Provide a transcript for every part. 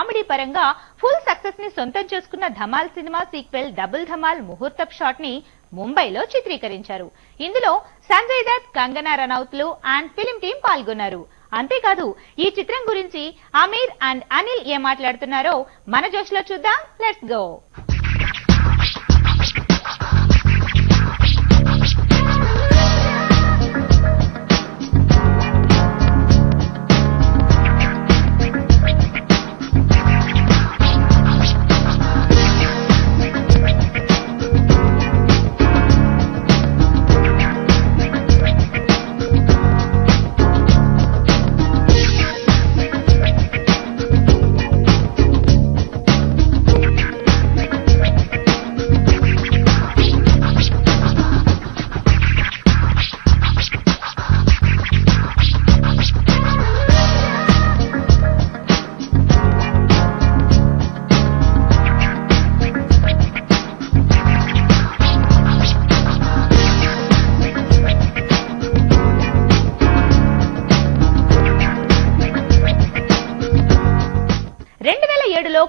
Comedy పరంగా full success ని సొంతం చేసుకున్న Dhamaal cinema sequel double Dhamaal ముహూర్తప్ షాట్ ని ముంబైలో చిత్రీకరించారు. ఇందులో సంజయ్ దత్, కంగనా రనౌత్లు అండ్ ఫిలిం టీం పాల్గొన్నారు. అంతేకాదు ఈ చిత్రం గురించి అమీర్ అండ్ అనిల్ ఏం మాట్లాడుతున్నారో మన జోష్ లో చూద్దాం. Let's go.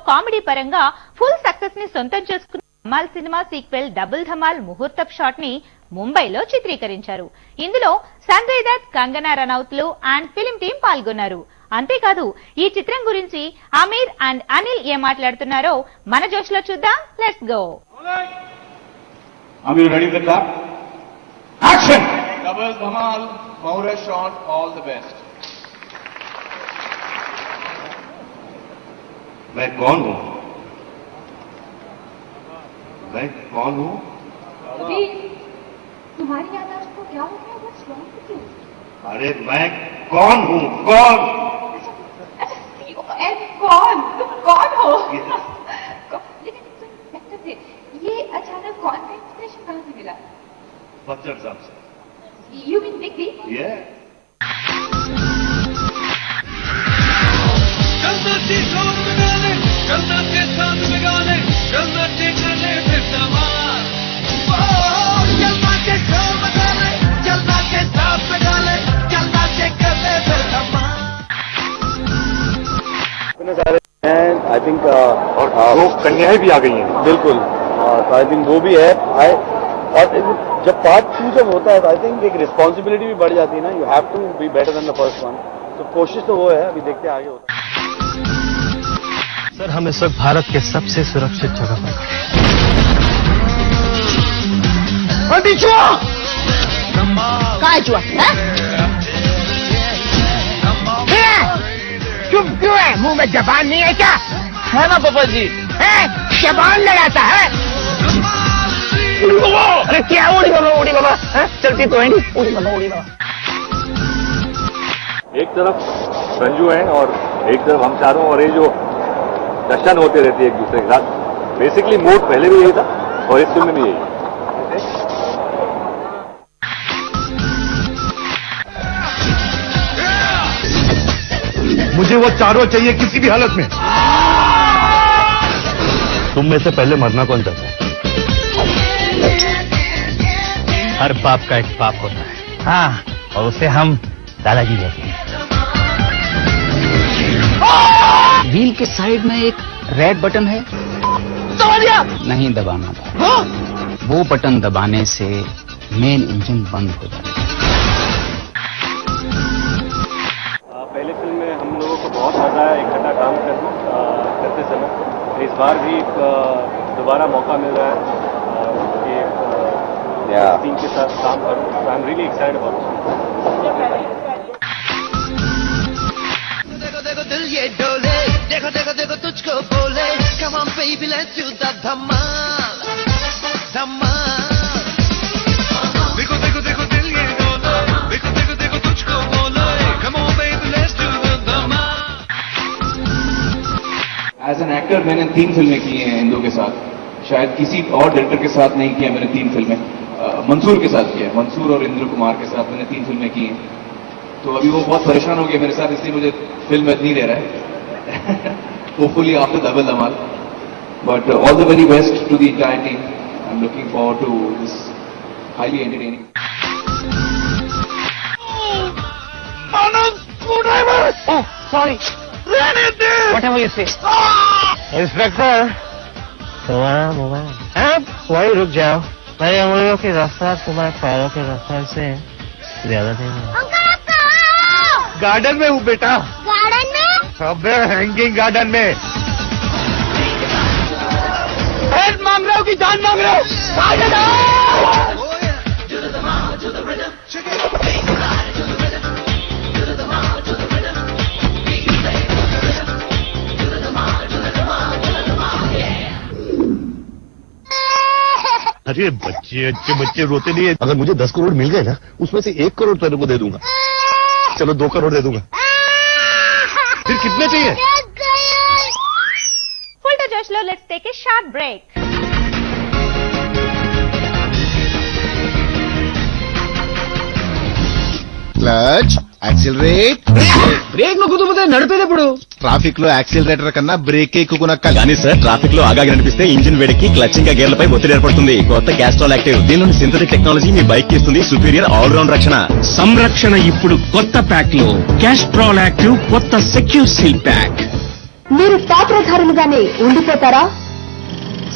కామెడీ పరంగా ఫుల్ సక్సెస్ ని సొంతం చేసుకున్న Dhamaal cinema sequel double Dhamaal ముహూర్తప్ షాట్ ని ముంబైలో చిత్రీకరించారు. ఇందులో సంజయ్ దత్, కంగనా రనౌత్లు అండ్ ఫిలిం టీం పాల్గొన్నారు. అంతేకాదు ఈ చిత్రం గురించి అమీర్ అండ్ అనిల్ ఏం మాట్లాడుతున్నారో మన జోష్ లో చూద్దాం. Let's go. Aamir ready with clap action. Double Dhamaal ముహూర్తప్ షాట్ ఆల్ ది బెస్ట్. मैं कौन हूँ? मैं कौन हूँ? अभी तुम्हारी याददाश्त को क्या हो गया? What's wrong with you? अरे मैं कौन हूँ? कौन? अच्छा, कौन? तुम कौन हो? लेकिन इंस्पेक्टर थे, ये अचानक कौन का इंस्पिरेशन कहाँ से मिला? बच्चन साहब से. You mean Big B? Yeah. I think और दो कन्याएं भी आ गई हैं. बिल्कुल. तो आई थिंक वो भी है. और जब पार्ट 2 जब होता है तो आई थिंक एक रिस्पॉन्सिबिलिटी भी बढ़ जाती है ना. You have to be better than the first one. तो कोशिश तो वो है, अभी देखते हैं आगे होता है. सर हम इस वक्त भारत के सबसे सुरक्षित जगह पर खड़े हैं. चुप क्यों है? मुंह में जबान नहीं है क्या? है ना पापा जी? है जबान लड़ाता है. अरे क्या उड़ी बाबा चलती तो है नहीं. उड़ी बाबा. एक तरफ संजू है और एक तरफ हम चारों, और ये जो दर्शन होते रहते हैं एक दूसरे के साथ. बेसिकली मूड पहले भी यही था और इस फिल्म में भी यही है. मुझे वो चारों चाहिए किसी भी हालत में. तुम में से पहले मरना कौन चाहता है? हर बाप का एक बाप होता है. हाँ, और उसे हम दादाजी कहते हैं. व्हील के साइड में एक रेड बटन है, नहीं दबाना था. वो बटन दबाने से मेन इंजन बंद हो जाता है. पहले फिल्म में हम लोगों को बहुत मजा आया इकट्ठा काम करते समय. इस बार भी दोबारा मौका मिल रहा है कि टीम के साथ काम करूं. I am really excited about it. दिल ये डोले, देखो देखो देखो तुझको बोले, come on baby let's do the धमाल धमाल. देखो देखो देखो दिल ये डोले, देखो देखो देखो तुझको बोले, come on baby let's do the Dhamaal. As an actor मैंने 3 फिल्में की हैं इंदु के साथ. शायद किसी और डायरेक्टर के साथ नहीं किया मैंने 3 फिल्में. मंसूर के साथ किया. मंसूर और इंद्र कुमार के साथ मैंने 3 फिल्में की हैं. तो अभी वो बहुत परेशान हो गए मेरे साथ, इसलिए मुझे फिल्म में नहीं दे रहा है. Hopefully after Double Dhamaal. But all the very best to the entire team. I am looking forward to this highly entertaining. Sorry Whatever you say. Inspector, तुम्हारा मोबाइल वही रुक जाओ. मेरे उंगलियों की रफ्तार तुम्हारे पैरों की रफ्तार से ज्यादा नहीं है. गार्डन में हूँ बेटा. गार्डन में? अबे हैंगिंग गार्डन में. हेल्प मांग रहा हूँ कि जान मांग रहा हूँ. अरे बच्चे अच्छे बच्चे रोते नहीं है. अगर मुझे 10 करोड़ मिल गए ना, उसमें से 1 करोड़ तेरे को दे दूंगा. चलो 2 करोड़ दे दूंगा. फिर कितने चाहिए? ఫుల్ జోష్ లో let's take a short break. Clutch, accelerate. Break ను కుదుపుతే నడిపేటప్పుడు ట్రాఫిక్ లో యాక్సిలరేటర్ కన్నా బ్రేక్ ఎక్కునక్క. కానీ సార్ ట్రాఫిక్ లో ఆగాగి అనిపిస్తే ఇంజిన్ వేడికి క్లచ్ ఇంకా గేర్లపై ఒత్తిడి ఏర్పడుతుంది. కొత్త క్యాస్ట్రాల్ యాక్టివ్ దీనిలోని సింథటిక్ టెక్నాలజీ మీ బైక్ ఇస్తుంది సుపీరియర్ ఆల్ రౌండ్ రక్షణ. సంరక్షణ ఇప్పుడు కొత్త ప్యాక్ లో క్యాస్ట్రాల్ యాక్టివ్ కొత్త సెక్యూర్ సీల్ ప్యాక్. మీరు పాత్రధారులుగానే ఉండిపోతారా,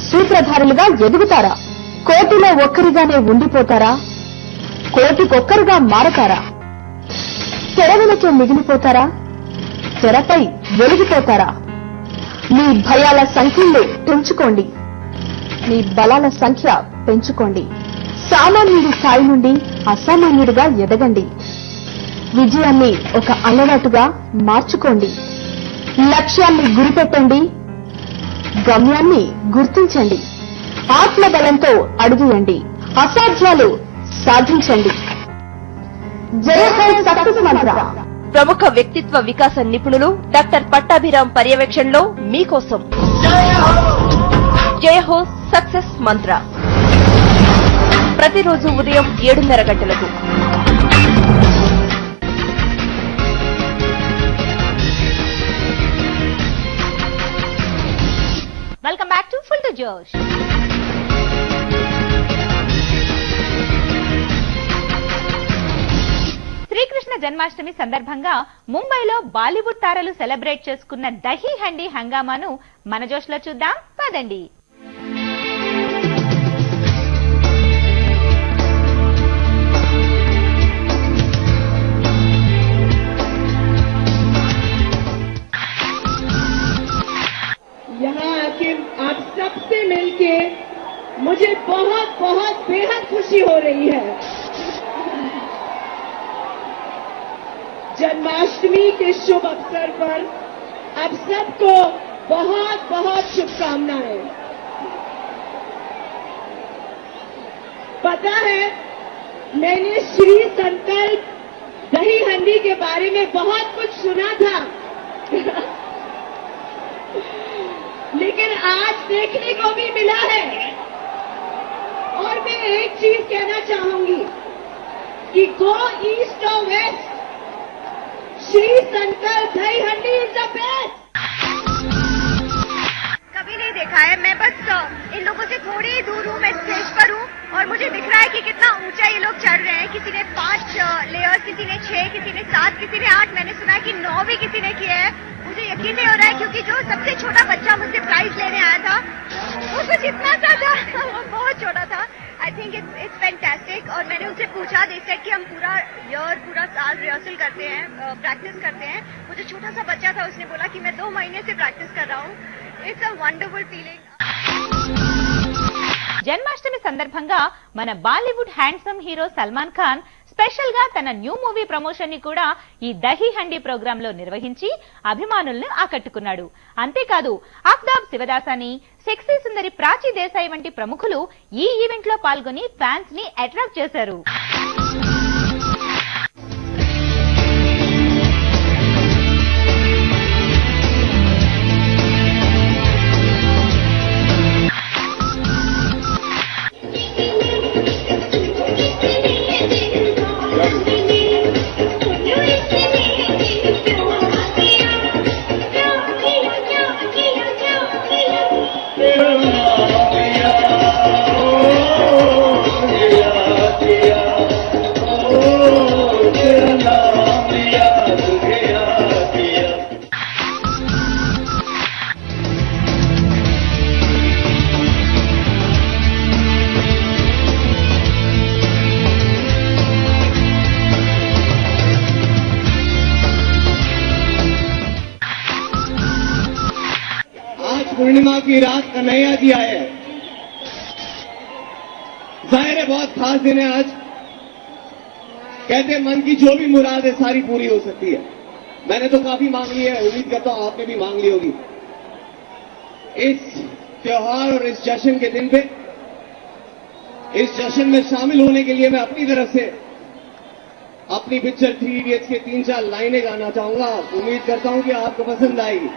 సూత్రధారులుగా ఎదుగుతారా? కోటిలో ఒక్కరిగానే ఉండిపోతారా, కోటికొక్కరుగా మారతారా? తెరవెనకే మిగిలిపోతారా, తెరపై వెలిగిపోతారా? మీ భయాల సంఖ్యలు పెంచుకోండి, మీ బలాల సంఖ్య పెంచుకోండి. సామాన్యుడి స్థాయి నుండి అసామాన్యుడిగా ఎదగండి. విజయాన్ని ఒక అలవాటుగా మార్చుకోండి. లక్ష్యాన్ని గురిపెట్టండి, గమ్యాన్ని గుర్తించండి. ఆత్మబలంతో అడుగుయండి, అసాధ్యాలు సాధించండి. జయ హో సక్సెస్ మంత్ర. ప్రముఖ వ్యక్తిత్వ వికాస నిపుణులు డాక్టర్ పట్టాభిరామ్ పర్యవేక్షణలో మీకోసం జయ హో సక్సెస్ మంత్ర ప్రతిరోజు ఉదయం 7:30 గంటలకు. వెల్కమ్ బ్యాక్ టు ఫుల్ జోష్. శ్రీకృష్ణ జన్మాష్టమి సందర్భంగా ముంబైలో బాలీవుడ్ తారలు సెలబ్రేట్ చేసుకున్న దహీ హండీ హంగామాను మన జోష్ లో చూద్దాం పదండి. यहाँ आखिर आप सबसे मिलके मुझे बहुत बहुत बेहद खुशी हो रही है. जन्माष्टमी के शुभ अवसर पर आप सबको बहुत बहुत शुभकामनाएं. पता है मैंने श्री संकल्प दही हंडी के बारे में बहुत कुछ सुना था लेकिन आज देखने को भी मिला है. और मैं एक चीज कहना चाहूंगी कि गो ईस्ट और वेस्ट, श्री संकल्प दही हंडी इज द बेस्ट. कभी नहीं देखा है. मैं बस इन लोगों से थोड़ी ही दूर हूँ, मैं स्टेज पर हूँ और मुझे दिख रहा है कि कितना ऊंचा ये लोग चढ़ रहे हैं. किसी ने 5 लेयर्स, किसी ने 6, किसी ने 7, किसी ने 8, मैंने सुना है कि 9 भी किसी ने किए हैं. मुझे यकीन नहीं हो रहा है क्योंकि जो सबसे छोटा बच्चा मुझसे प्राइज लेने आया था वो कुछ इतना सा था, वो बहुत छोटा था. I think it's fantastic. और मैंने उनसे पूछा, जैसे कि हम पूरा साल रिहर्सल करते हैं, प्रैक्टिस करते हैं. वो जो छोटा सा बच्चा था उसने बोला कि मैं 2 महीने से प्रैक्टिस कर रहा हूँ. It's a wonderful feeling. Janmashtami సందర్భంగా మన Bollywood handsome hero Salman Khan special గా తన న్యూ మూవీ ప్రమోషన్ ని కూడా ఈ దహీ హండీ ప్రోగ్రామ్ లో నిర్వహించి అభిమానులను ఆకట్టుకున్నాడు. అంతేకాదు ఆఫ్తాబ్ శివదాసాని, సెక్సీ సుందరి ప్రాచీ దేశాయ్ వంటి ప్రముఖులు ఈ ఈవెంట్ లో పాల్గొని ఫ్యాన్స్ ని అట్రాక్ట్ చేశారు. आज पूर्णिमा की रात कन्हैया जी आए हैं। जाहिर है बहुत खास दिन है आज। कहते हैं मन की जो भी मुराद है सारी पूरी हो सकती है। मैंने तो काफी मांग ली है, उम्मीद करता हूं आपने भी मांग ली होगी। इस त्योहार और इस जश्न के दिन पे, इस जश्न में शामिल होने के लिए मैं अपनी तरफ से अपनी पिक्चर 3 इडियट्स के 3-4 लाइनें गाना चाहूंगा। उम्मीद करता हूं कि आपको पसंद आएगी।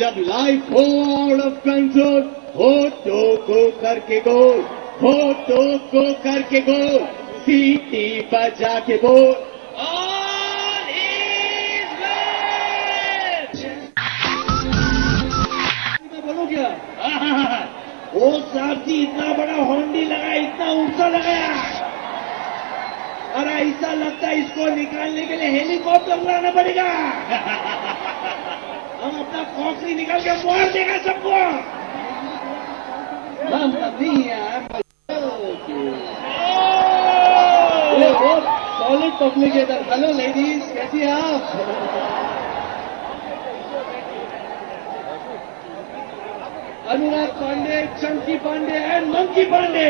जब लाइफ हो आउट ऑफ कंट्रोल, होठों को करके गोल, होठों को करके गोल, सीटी बजा के बोल, बोलो क्या? वो साथी इतना बड़ा होंडी लगा, इतना ऊंचा लगाया, और ऐसा लगता है इसको निकालने के लिए हेलीकॉप्टर लाना पड़ेगा। हम अपना कॉकरी निकाल के मार देगा सबको। नहीं यार, सॉलिड पब्लिक है इधर। हेलो लेडीज, कैसी हैं आप? अनुराग पांडे, चंकी पांडे एंड मंकी पांडे।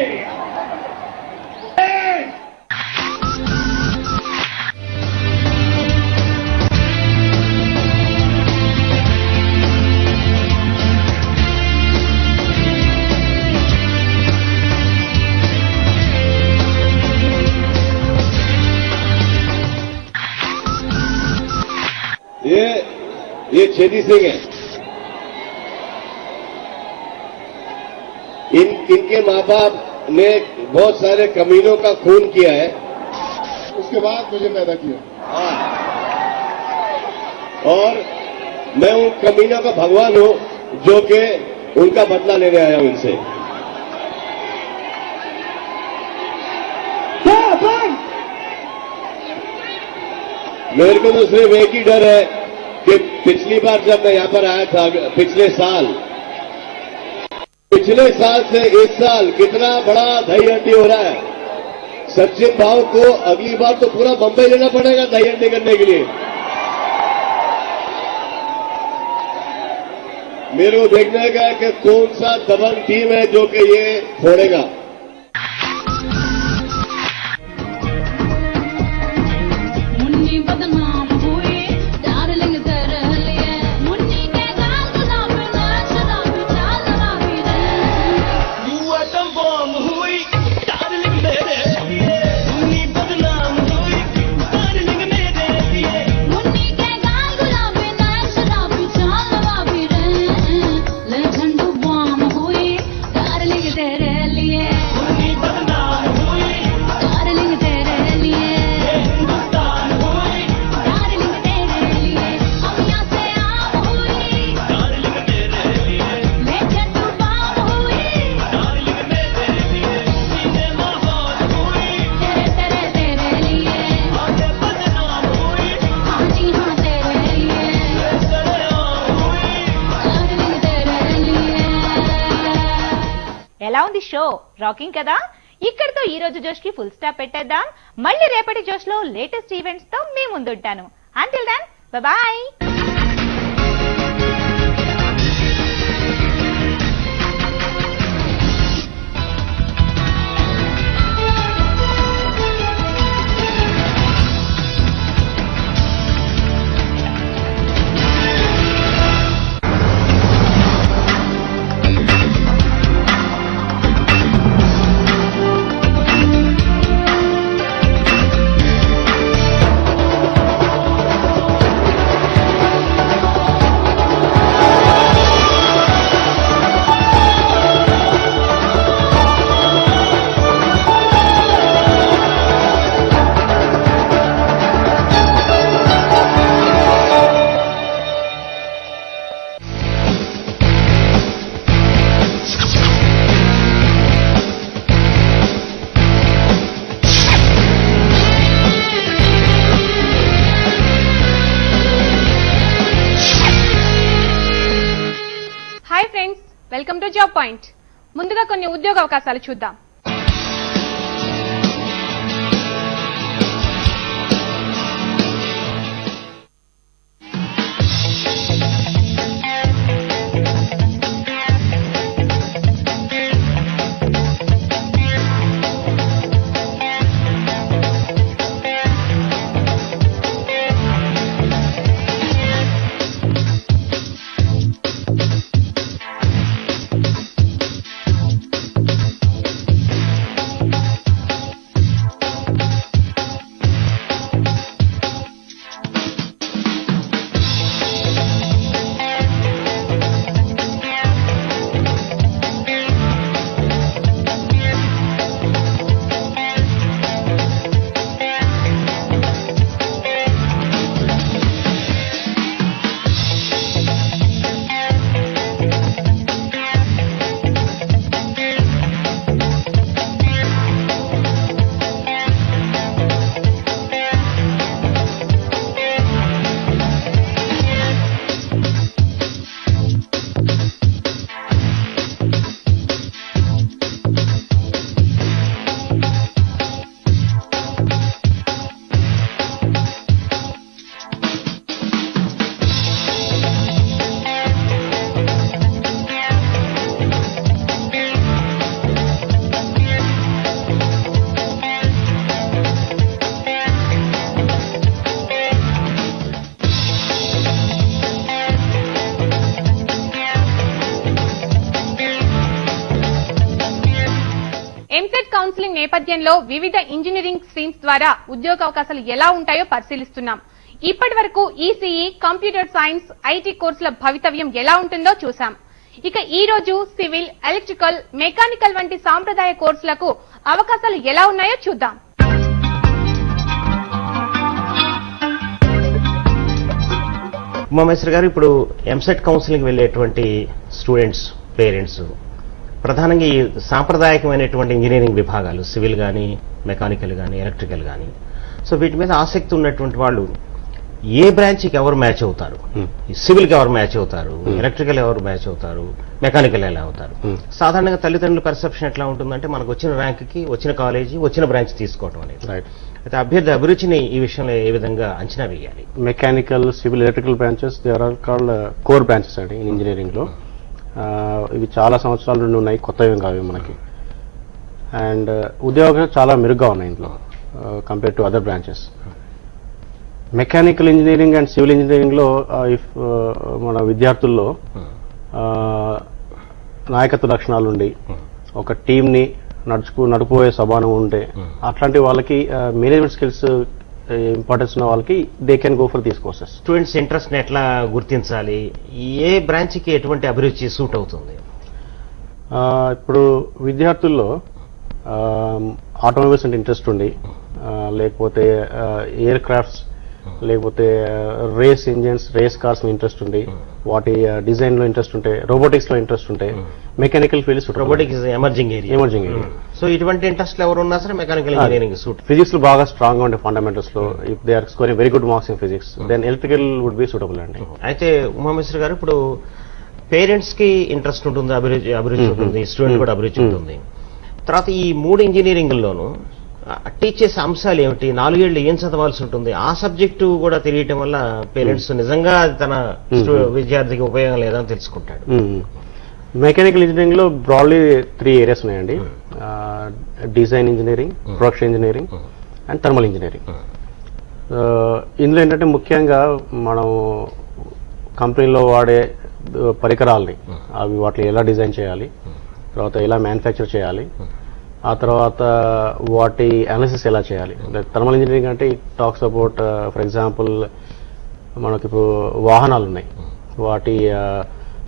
ये छेदी सिंह है। इनके माँ बाप ने बहुत सारे कमीनों का खून किया है, उसके बाद मुझे पैदा किया। और मैं उन कमीनों का भगवान हूं जो कि उनका बदला लेने आया हूं इनसे। मेरे को तो सिर्फ एक ही डर है कि पिछली बार जब मैं यहां पर आया था, पिछले साल से इस साल कितना बड़ा दही हंडी हो रहा है। सचिन भाव को अगली बार तो पूरा बंबई लेना पड़ेगा दही हंडी करने के लिए। मेरे को देखने का है कि कौन सा दबंग टीम है जो कि ये फोड़ेगा। ఎలా ఉంది షో? రాకింగ్ కదా. ఇక్కడితో ఈ రోజు జోష్ కి ఫుల్ స్టాప్ పెట్టేద్దాం. మళ్ళీ రేపటి జోష్ లో లేటెస్ట్ ఈవెంట్స్ తో మీ ముందుంటాను. Until then bye. Welcome to job point. ముందుగా కొన్ని ఉద్యోగ అవకాశాలు చూద్దాం. నేపథ్యంలో వివిధ ఇంజనీరింగ్ స్ట్రీమ్స్ ద్వారా ఉద్యోగ అవకాశాలు ఎలా ఉంటాయో పరిశీలిస్తున్నాం. ఇప్పటి వరకు ఈసీఈ, కంప్యూటర్ సైన్స్, ఐటీ కోర్సుల భవితవ్యం ఎలా ఉంటుందో చూశాం. ఇక ఈ రోజు సివిల్, ఎలక్ట్రికల్, మెకానికల్ వంటి సాంప్రదాయ కోర్సులకు అవకాశాలు ఎలా ఉన్నాయో చూద్దాం. ఉమామేశ్వర్ గారు, ఇప్పుడు ఎంసెట్ కౌన్సిలింగ్ వెళ్ళేటువంటి స్టూడెంట్స్, పేరెంట్స్ ప్రధానంగా ఈ సాంప్రదాయకమైనటువంటి ఇంజనీరింగ్ విభాగాలు, సివిల్ కానీ, మెకానికల్ కానీ, ఎలక్ట్రికల్ కానీ, సో వీటి మీద ఆసక్తి ఉన్నటువంటి వాళ్ళు ఏ బ్రాంచ్కి ఎవరు మ్యాచ్ అవుతారు? సివిల్కి ఎవరు మ్యాచ్ అవుతారు? ఎలక్ట్రికల్ ఎవరు మ్యాచ్ అవుతారు? మెకానికల్ ఎలా అవుతారు? సాధారణంగా తల్లిదండ్రుల పర్సెప్షన్ ఎట్లా ఉంటుందంటే మనకు వచ్చిన ర్యాంక్కి, వచ్చిన కాలేజీ, వచ్చిన బ్రాంచ్ తీసుకోవడం అనేది. అయితే అభ్యర్థి అభిరుచిని ఈ విషయంలో ఏ విధంగా అంచనా వేయాలి? Mechanical, civil, electrical branches they are called core branches అండి ఇంజనీరింగ్ లో. ఇవి చాలా సంవత్సరాల నుండి ఉన్నాయి, కొత్తవి కావు మనకి. అండ్ ఉద్యోగాలు చాలా మెరుగ్గా ఉన్నాయి ఇందులో compare to other branches. Mechanical engineering and civil engineering లో మన విద్యార్థుల్లో నాయకత్వ లక్షణాలు ఉండి ఒక టీంని నడుపుపోయే స్వభావం ఉంటే అట్లాంటి వాళ్ళకి మేనేజ్మెంట్ స్కిల్స్ ఇంపార్టెన్స్ ఉన్న వాళ్ళకి they can go for these courses. Students interest ని ఎట్లా గుర్తించాలి? ఏ బ్రాంచ్ కి ఎటువంటి అభిరుచి సూట్ అవుతుంది? ఇప్పుడు విద్యార్థుల్లో ఆటోమొబైల్స్ అంటే ఇంట్రెస్ట్ ఉండి, లేకపోతే ఎయిర్ క్రాఫ్ట్స్, లేకపోతే race engines, race cars interest ఉండి, వాటి డిజైన్ లో ఇంట్రెస్ట్ ఉంటే, రోబోటిక్స్ లో ఇంట్రెస్ట్ ఉంటే, mechanical fields, robotics emerging area. So ఇటువంటి ఇంట్రెస్ట్ ఎవరు ఉన్నా సరే మెకానికల్ ఇంజనీరింగ్ సూట్. ఫిజిక్స్ లో బాగా స్ట్రాంగ్ గా ఉండే ఫండమెంటల్స్ లో if they are scoring very good marks in physics, then electrical would be suitable అండి. అయితే ఉమామేశ్వర్ గారు, ఇప్పుడు పేరెంట్స్ కి ఇంట్రెస్ట్ ఉంటుంది, అభిరుచి ఉంటుంది, స్టూడెంట్ కూడా అభిరుచి ఉంటుంది. తర్వాత ఈ 3 ఇంజనీరింగ్లోనూ టీచ్ చేసే అంశాలు ఏమిటి? 4 ఏళ్ళు ఏం చదవాల్సి ఉంటుంది? ఆ సబ్జెక్టు కూడా తెలియటం వల్ల పేరెంట్స్ నిజంగా తన విద్యార్థికి ఉపయోగం లేదని తెలుసుకుంటాడు. మెకానికల్ ఇంజనీరింగ్ లో బ్రాడ్లీ 3 ఏరియాస్ ఉన్నాయండి. Design engineering, production engineering and thermal engineering. ఇందులో ఏంటంటే ముఖ్యంగా మనం కంపెనీలో వాడే పరికరాలని, అవి వాటిని ఎలా డిజైన్ చేయాలి, తర్వాత ఎలా మ్యానుఫ్యాక్చర్ చేయాలి, ఆ తర్వాత వాటి అనాలిసిస్ ఎలా చేయాలి. థర్మల్ ఇంజనీరింగ్ అంటే it talks about for example మనకి ఇప్పుడు వాహనాలు ఉన్నాయి, వాటి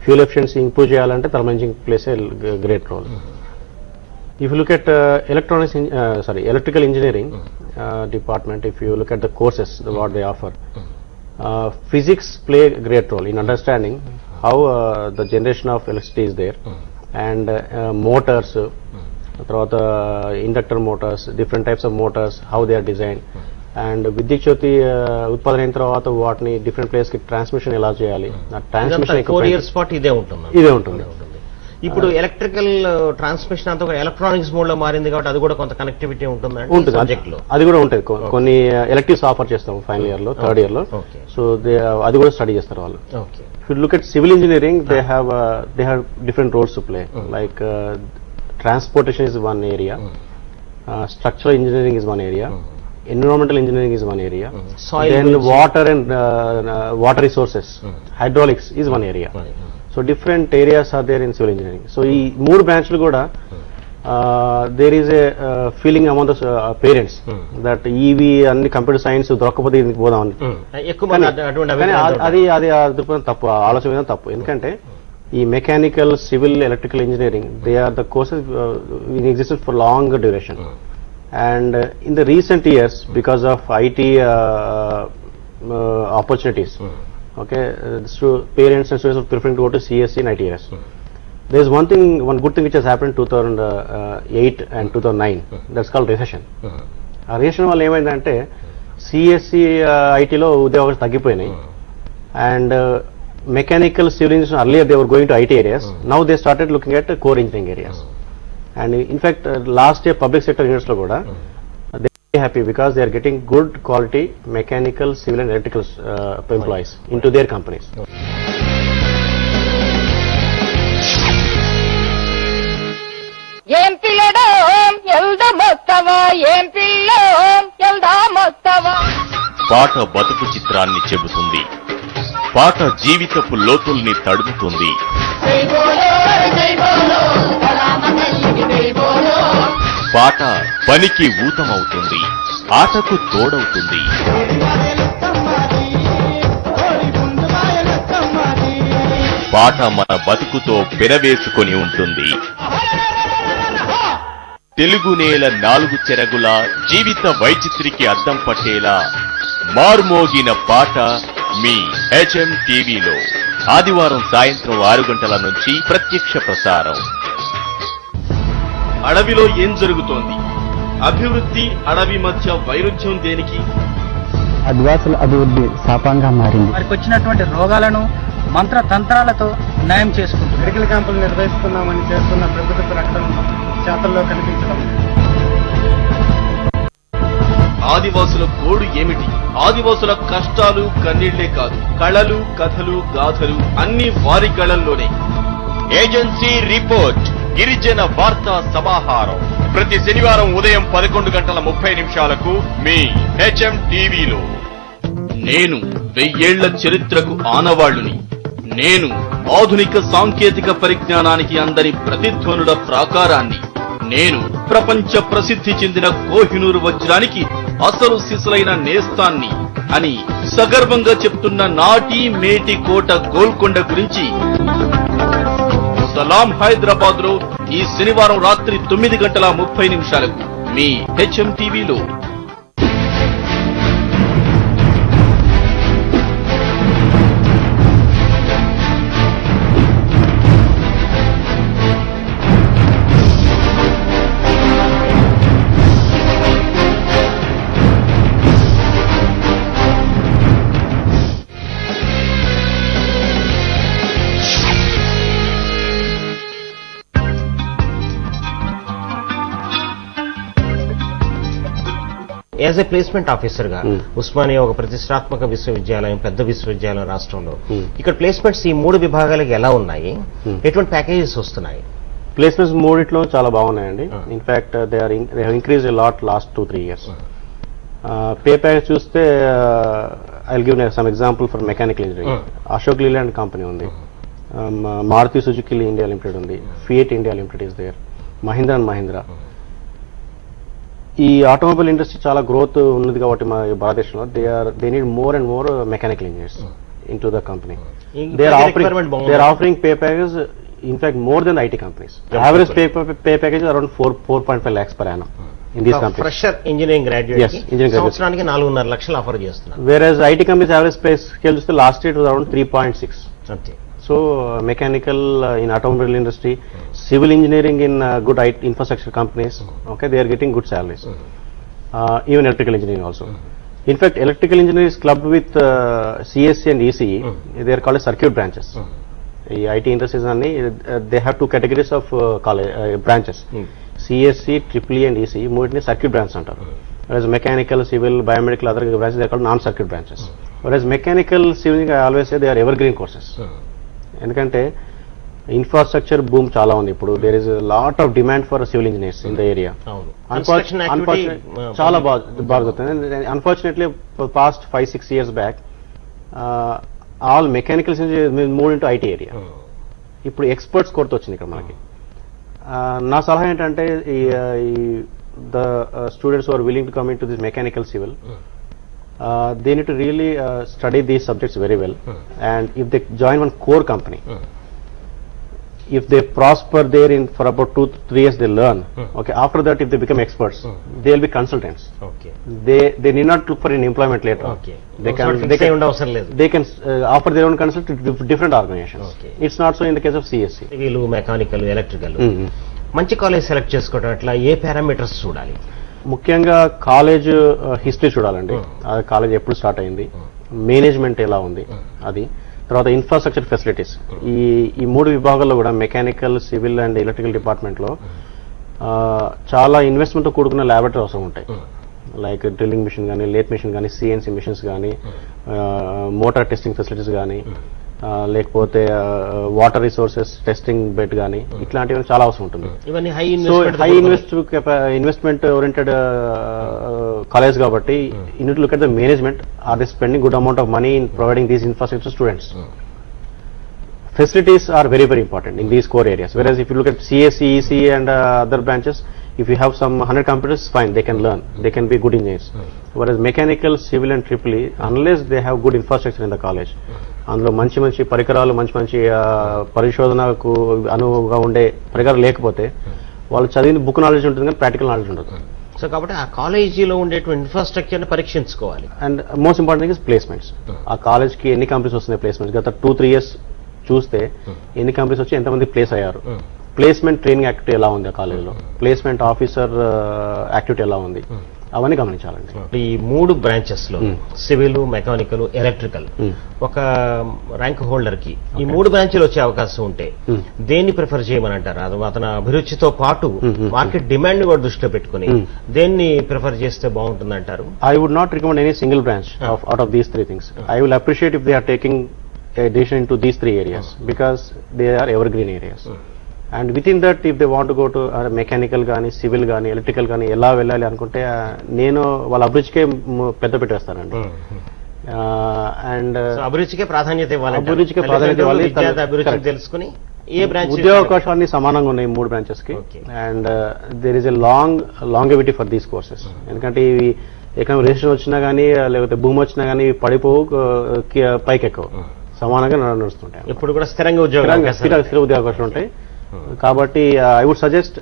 ఫ్యూల్ ఎఫిషియన్సీ ఇంప్రూవ్ చేయాలంటే thermal engineering plays a great role. If you look at electrical engineering department, if you look at the courses what they offer, physics play a great role in understanding how the generation of electricity is there, and motors, తర్వాత inductor motors, different types of motors, how they are design, and విద్యుత్ శక్తి ఉత్పాదన అయిన తర్వాత వాటిని different place కి transmission ఎలా చేయాలి, ట్రాన్స్మిషన్ 4 years పాటు ఇదే ఉంటుంది. ఇప్పుడు ఎలక్ట్రికల్ ట్రాన్స్మిషన్ అంతా ఎలక్ట్రానిక్స్ మోడ్ లో మారింది కాబట్టి అది కూడా కొంత కనెక్టివిటీ ఉంటుంది సబ్జెక్ట్ లో. అది కూడా ఉంటుంది. కొన్ని ఎలక్టివ్స్ ఆఫర్ చేస్తాం ఫైనల్ ఇయర్ లో, థర్డ్ ఇయర్ లో. సో అది కూడా స్టడీ చేస్తారు వాళ్ళు. If you look at civil engineering, they have different roles to play. Like transportation is one area, structural engineering is one area, environmental engineering is one area, then water and water resources, hydraulics is one area. So different areas are there in civil engineering. So ee 3 branches kuda there is a feeling among the parents that EV and computer science దొరకకపోతే ఇందుకు పోదాం అని. అది తప్పు, ఆలోచన విధానం తప్పు. ఎందుకంటే ఈ mechanical, civil, electrical engineering, they are the courses in existed for long duration. And in the recent years, because of IT opportunities, okay, parents and students are preferring to go to CSE and ITS. There is one good thing which has happened in 2008 and 2009, that's called recession. ఆ రీసెషన్ వల్ల ఏమైందంటే CSC, ఐటీలో ఉద్యోగాలు తగ్గిపోయినాయి. And mechanical, civil engineers, earlier they were going to IT areas, now they started looking at core engineering areas. And in fact last year public sector units lo kuda they are very happy because they are getting good quality mechanical, civil and electrical employees into their companies. ఏం పిల్లడో ఎల్ద మొత్తవా, ఏం pillow ఎల్దా మొత్తవా. పాట బతుకు చిత్రాన్ని చెబుతుంది, పాట జీవితపు లోతుల్ని తడుపుతుంది. పాట పనికి ఊతమవుతుంది, ఆటకు తోడవుతుంది. పాట మన బతుకుతో పెరవేసుకొని ఉంటుంది. తెలుగు నేల 4 చెరగుల జీవిత వైచిత్రికి అద్దం పట్టేలా మార్మోగిన పాట మీ హెచ్ఎం టీవీలో ఆదివారం సాయంత్రం 6 గంటల నుంచి ప్రత్యక్ష ప్రసారం. అడవిలో ఏం జరుగుతోంది? అభివృద్ధి అడవి మధ్య వైరుధ్యం దేనికి? ఆదివాసుల అభివృద్ధి శాపంగా మారింది. వారికి వచ్చినటువంటి రోగాలను మంత్ర తంత్రాలతో నయం చేసుకుంటారు. మెడికల్ క్యాంపులు నిర్వహిస్తున్నామని చేస్తున్న ప్రభుత్వ ప్రకటనలు చేతల్లో కనిపించడం. ఆదివాసుల కోడు ఏమిటి? ఆదివాసుల కష్టాలు కన్నీళ్లే కాదు, కళలు, కథలు, గాథలు అన్ని వారి కళల్లోనే. ఏజెన్సీ రిపోర్ట్ గిరిజన వార్తా సమాహారం ప్రతి శనివారం ఉదయం 11:30 మీ హెచ్ఎం టీవీలో. నేను 1000 ఏళ్ల చరిత్రకు ఆనవాళ్లుని. నేను ఆధునిక సాంకేతిక పరిజ్ఞానానికి అందని ప్రతిధ్వనుల ప్రాకారాన్ని. నేను ప్రపంచ ప్రసిద్ధి చెందిన కోహినూరు వజ్రానికి అసలు సిసలైన నేస్తాన్ని అని సగర్వంగా చెప్తున్న నాటి మేటి కోట గోల్కొండ గురించి సలాం హైదరాబాద్ లో ఈ శనివారం రాత్రి 9:30 మీ హెచ్ఎం టీవీలో. యాజ్ ఎ ప్లేస్మెంట్ ఆఫీసర్ గా ఉస్మానియా ఒక ప్రతిష్టాత్మక విశ్వవిద్యాలయం, పెద్ద విశ్వవిద్యాలయం రాష్ట్రంలో. ఇక్కడ ప్లేస్మెంట్స్ ఈ 3 విభాగాలకు ఎలా ఉన్నాయి? ఎటువంటి ప్యాకేజెస్ వస్తున్నాయి? ప్లేస్మెంట్స్ 3 చాలా బాగున్నాయండి. In fact they have increase a lot last 2-3 years. Pay package చూస్తే I will give some example for mechanical engineering. Ashok Leyland company ఉంది, మారుతి సుజుకి ఇండియా లిమిటెడ్ ఉంది, Fiat India limited is there, Mahindra and Mahindra. ఈ ఆటోమొబైల్ ఇండస్ట్రీ చాలా growth ఉన్నది కాబట్టి మా భారతదేశంలో they need more and more mechanical engineers in to the company. They are offering pay package in fact more than IT companies. Average pay package around 4.5 lakhs per annum in these companies. Fresher engineering graduate సంవత్సరానికి 4.5 లక్షలు offer చేస్తున్నారు. Whereas IT companies average pay scale చూస్తే last year around 3.6. So mechanical in automobile industry, civil engineering in good IT infrastructure companies, okay, they are getting good salaries. Even electrical engineering also. In fact, electrical engineering is clubbed with CSC and ECE. They are called as circuit branches. IT industries they have 2 categories of branches. CSC, EEE and ECE. More circuit branches antaru. Whereas mechanical, civil, biomedical, other branches they are called non-circuit branches. Whereas mechanical, civil, I always say they are evergreen courses. ఎందుకంటే infrastructure boom చాలా ఉంది ఇప్పుడు. There is lot of demand for civil engineers in the area. చాలా బాగా. Unfortunately past 5-6 years back all mechanicals move into IT area. ఇప్పుడు experts కొరత వచ్చింది ఇక్కడ మనకి. నా సలహా ఏంటంటే the students are willing to come in to this mechanical civil, they need to really study these subjects very well. And if they join one core company, if they prosper there in for about 2-3 years, they learn. Okay, after that if they become experts, they will be consultants. Okay, they need not look for an employment later. Okay, they can offer their own consult to different organizations. Okay, it's not so in the case of CSC. వీళ్ళు mechanical, electrical. మంచి college select చేసుకోవడం అట్లా ఏ parameters చూడాలి? ముఖ్యంగా college history చూడాలండి. College ఎప్పుడు start అయింది, management ఎలా ఉంది, అది తర్వాత ఇన్ఫ్రాస్ట్రక్చర్ ఫెసిలిటీస్. ఈ 3 విభాగాల్లో కూడా mechanical, civil and electrical department లో చాలా ఇన్వెస్ట్మెంట్ తో కూడుకున్న ల్యాబొరేటరీ అవసరం ఉంటాయి. లైక్ డ్రిల్లింగ్ మిషన్ కానీ, లేత్ మిషన్ కానీ, సిఎన్సి మిషన్స్ కానీ, మోటార్ టెస్టింగ్ ఫెసిలిటీస్ కానీ, లేకపోతే వాటర్ రిసోర్సెస్ టెస్టింగ్ బెడ్ కానీ, ఇట్లాంటివి చాలా అవసరం ఉంటుంది. So high investment oriented college కాబట్టి you need to look at the management. Are they spending good amount of money in providing these infrastructure students? Facilities are very, very important in these core areas. Whereas if you look at CSE, ECE and other branches, if you have some 100 computers, fine, they can learn, they can be good engineers. Whereas mechanical, civil and EEE, unless they have good infrastructure in the college, అందులో మంచి పరికరాలు మంచి పరిశోధనకు అనువుగా ఉండే పరికరాలు లేకపోతే వాళ్ళు చదివిన బుక్ నాలెడ్జ్ ఉంటుంది కానీ ప్రాక్టికల్ నాలెడ్జ్ ఉండదు. సో కాబట్టి ఆ కాలేజీలో ఉండేటువంటి ఇన్ఫ్రాస్ట్రక్చర్ ని పరీక్షించుకోవాలి. And most important thing is placements. ఆ కాలేజ్ కి ఎన్ని కంపెనీస్ వస్తున్నాయి ప్లేస్మెంట్స్, గత 2-3 years చూస్తే ఎన్ని కంపెనీస్ వచ్చి ఎంతమంది ప్లేస్ అయ్యారు, ప్లేస్మెంట్ ట్రైనింగ్ యాక్టివిటీ ఎలా ఉంది ఆ కాలేజీలో, ప్లేస్మెంట్ ఆఫీసర్ యాక్టివిటీ ఎలా ఉంది, అవన్నీ గమనించాలండి. ఈ 3 బ్రాంచెస్ లో సివిల్, మెకానికల్, ఎలక్ట్రికల్ ఒక ర్యాంక్ హోల్డర్ కి ఈ 3 బ్రాంచ్లు వచ్చే అవకాశం ఉంటే దేన్ని ప్రిఫర్ చేయమని అంటారు? అది అతని అభిరుచితో పాటు మార్కెట్ డిమాండ్ కూడా దృష్టిలో పెట్టుకుని దేన్ని ప్రిఫర్ చేస్తే బాగుంటుంది అంటారు? I would not recommend any single branch out of these 3 things. I will appreciate if they are taking a decision into these 3 areas because they are evergreen areas. And within that, if they want to go to mechanical కానీ civil కానీ electrical కానీ ఎలా వెళ్ళాలి అనుకుంటే నేను వాళ్ళ అభిరుచికే పెద్ద పెట్టేస్తానండి. And అభిరుచికే ప్రాధాన్యత ఇవ్వాలి. అభిరుచికే ప్రాధాన్యత ఇవ్వాలి. అభిరుచిని తెలుసుకుని ఏ బ్రాంచ్ ఉద్యోగావకాశాన్ని సమానంగా ఉన్నాయి 3 branches కి. And there is a longevity for these courses. ఎందుకంటే ఇవి ఎక్కడ రిజిస్ట్రేషన్ వచ్చినా కానీ లేకపోతే భూమి వచ్చినా కానీ పడిపోవు, పైకెక్కవు, సమానంగా నడుస్తుంటాయి. ఇప్పుడు కూడా స్థిరంగా స్థిర ఉద్యోగావకాశాలు ఉంటాయి. కాబట్టి ఐ వుడ్ సజెస్ట్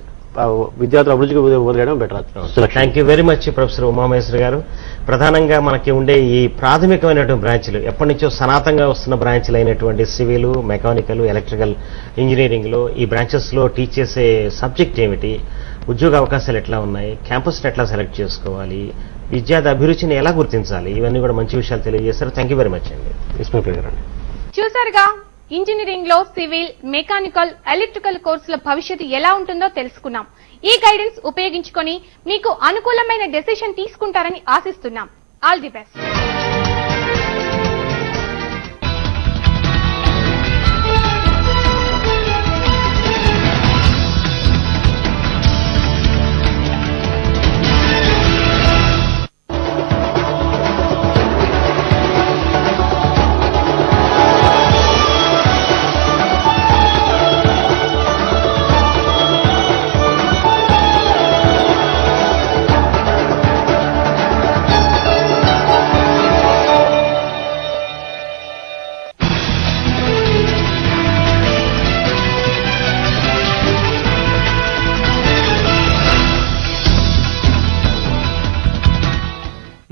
విద్యార్థుల అభిరుచికి వదిలేయడం better. Thank you very much professor Umamaheswari garu. ప్రధానంగా మనకి ఉండే ఈ ప్రాథమికమైనటువంటి బ్రాంచ్లు, ఎప్పటి నుంచో సనాతంగా వస్తున్న బ్రాంచ్లు అయినటువంటి సివిల్, మెకానికల్, ఎలక్ట్రికల్ ఇంజనీరింగ్ లో ఈ బ్రాంచెస్ లో టీచ్ చేసే సబ్జెక్ట్ ఏమిటి, ఉద్యోగ అవకాశాలు ఎట్లా ఉన్నాయి, క్యాంపస్ ఎట్లా సెలెక్ట్ చేసుకోవాలి, విద్యార్థి అభిరుచిని ఎలా గుర్తించాలి, ఇవన్నీ కూడా మంచి విషయాలు తెలియజేస్తారు. థ్యాంక్ యూ వెరీ మచ్ అండి. చూసారుగా, ఇంజనీరింగ్ లో సివిల్, మెకానికల్, ఎలక్ట్రికల్ కోర్సుల భవిష్యత్తు ఎలా ఉంటుందో తెలుసుకున్నాం. ఈ గైడెన్స్ ఉపయోగించుకొని మీకు అనుకూలమైన డెసిషన్ తీసుకుంటారని ఆశిస్తున్నాం. All the best.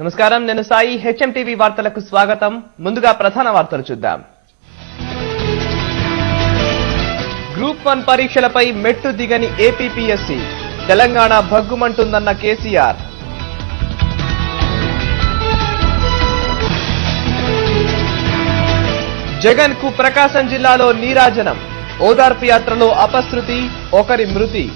నమస్కారం, నేను సాయి. హెచ్ఎంటీవీ వార్తలకు స్వాగతం. ముందుగా ప్రధాన వార్తలు చూద్దాం. గ్రూప్ 1 పరీక్షలపై మెట్టు దిగని ఏపీపీఎస్సీ, తెలంగాణ భగ్గుమంటుందన్న కేసీఆర్. జగన్ కు ప్రకాశం జిల్లాలో నీరాజనం, ఓదార్పు యాత్రలో అపశృతి, ఒకరి మృతి.